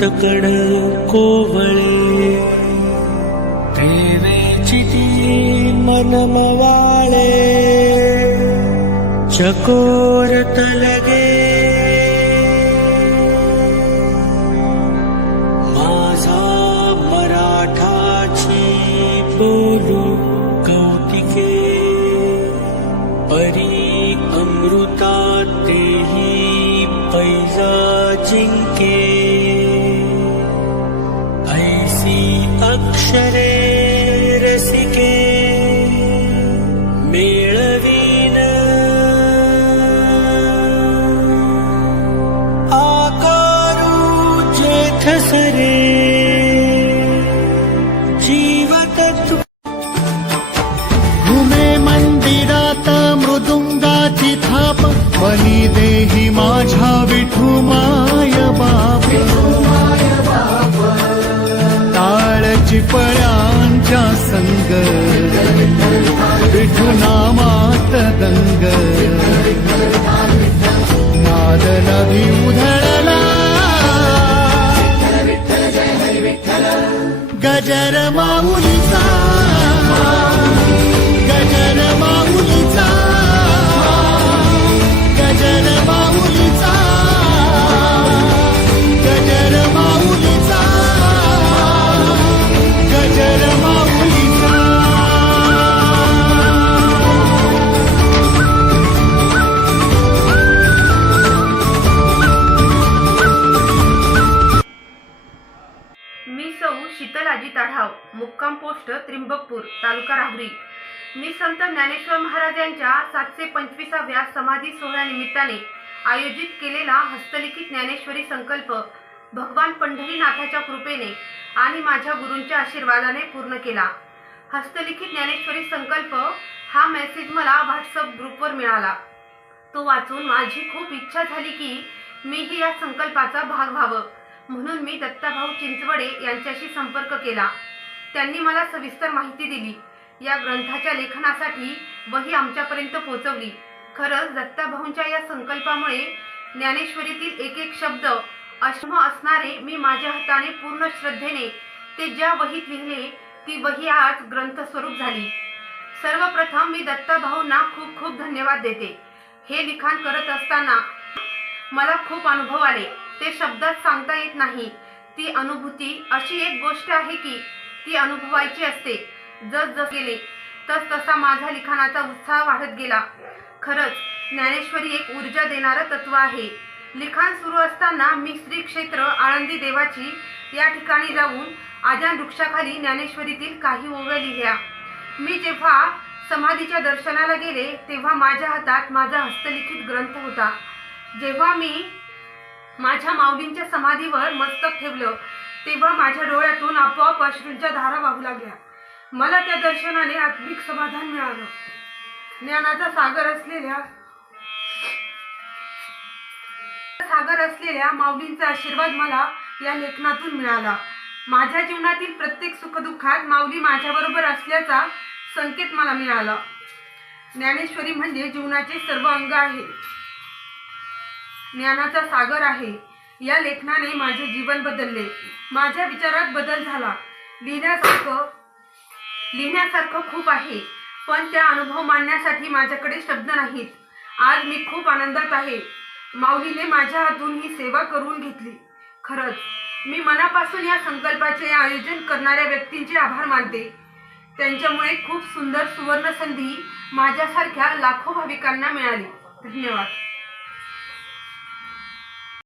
तकड कोवळे. प्रेमेची ती मनमवाळे. चकोर तलगे. माझा मराठाची बोलू कौतिके. परी अमृता तेही पैजा जिंक अक्षरे रसिके मेळवीन आकारू जेठ सरे पळ्यांच्या संग. विठू नामात दंग. नाद नदी उधळला. गजर माऊलीचा मी सौ शीतलाजी ताढाव मुक्काम पोस्ट त्रिंबकपूर तालुका राहुरी. मी संत ज्ञानेश्वर महाराज यांच्या सातशे पंचवीसाव्या समाधी सोहळ्यानिमित्ताने आयोजित केलेला हस्तलिखित ज्ञानेश्वरी संकल्प भगवान पंढरीनाथाच्या कृपेने आणि माझ्या गुरूंच्या आशीर्वादाने पूर्ण केला. हस्तलिखित ज्ञानेश्वरी संकल्प हा मेसेज मला व्हॉट्सअप ग्रुपवर मिळाला. तो वाचून माझी खूप इच्छा झाली की मीही या संकल्पाचा भाग व्हावं. म्हणून मी दत्ताभाऊ चिंचवडे यांच्याशी संपर्क केला. त्यांनी मला सविस्तर माहिती दिली. या ग्रंथाच्या लेखनासाठी वही आमच्यापर्यंत पोहोचवली. खरंच दत्ताभाऊंच्या या संकल्पामुळे ज्ञानेश्वरीतील एक एक शब्द अश्म असणारे मी माझ्या हाताने पूर्ण श्रद्धेने ते ज्या वहीत लिहिले ती वही आज ग्रंथस्वरूप झाली. सर्वप्रथम मी दत्ताभाऊंना खूप खूप धन्यवाद देते. हे लिखाण करत असताना मला खूप अनुभव आले. ते शब्दात सांगता येत नाही. ती अनुभूती अशी एक गोष्ट आहे की ती अनुभवायची असते. जस जस गेले तस तसा माझा लिखाणाचा उत्साह वाढत गेला. खरंच ज्ञानेश्वरी एक ऊर्जा देणारं तत्व आहे. लिखाण सुरू असताना मी श्री क्षेत्र आळंदी देवाची या ठिकाणी जाऊन आजान वृक्षाखाली ज्ञानेश्वरीतील काही ओव्या लिहिल्या. मी जेव्हा समाधीच्या दर्शनाला गेले तेव्हा माझ्या हातात माझा हस्तलिखित ग्रंथ होता. जेव्हा मी माझ्या माऊलींच्या समाधीवर मस्तक ठेवलं. तेव्हा माझ्या डोळ्यातून आपोआप अश्रूंच्या धारा वाहू लागल्या. मला त्या दर्शनाने आत्मिक समाधान मिळालं. ज्ञानाचा सागर असलेल्या सागर असलेल्या माऊलींचा आशीर्वाद मला या लेखनातून मिळाला. माझ्या जीवनातील प्रत्येक सुखदुःखात माऊली माझ्याबरोबर असल्याचा संकेत मला मिळाला. ज्ञानेश्वरी म्हणजे जीवनाचे सर्व अंग आहे. ज्ञानाचा सागर आहे. या लेखनाने माझे जीवन बदलले. माझ्या विचारात बदल झाला. लिहिण्यासारखं लिहिण्यासारखं खूप आहे पण त्या अनुभव मांडण्यासाठी माझ्याकडे शब्द नाहीत. आज मी खूप आनंदात आहे. माऊलीने माझ्या हातून ही सेवा करून घेतली. खरंच मी मनापासून या संकल्पाचे आयोजन करणाऱ्या व्यक्तींचे आभार मानते. त्यांच्यामुळे खूप सुंदर सुवर्ण संधी माझ्यासारख्या लाखो भाविकांना मिळाली. धन्यवाद.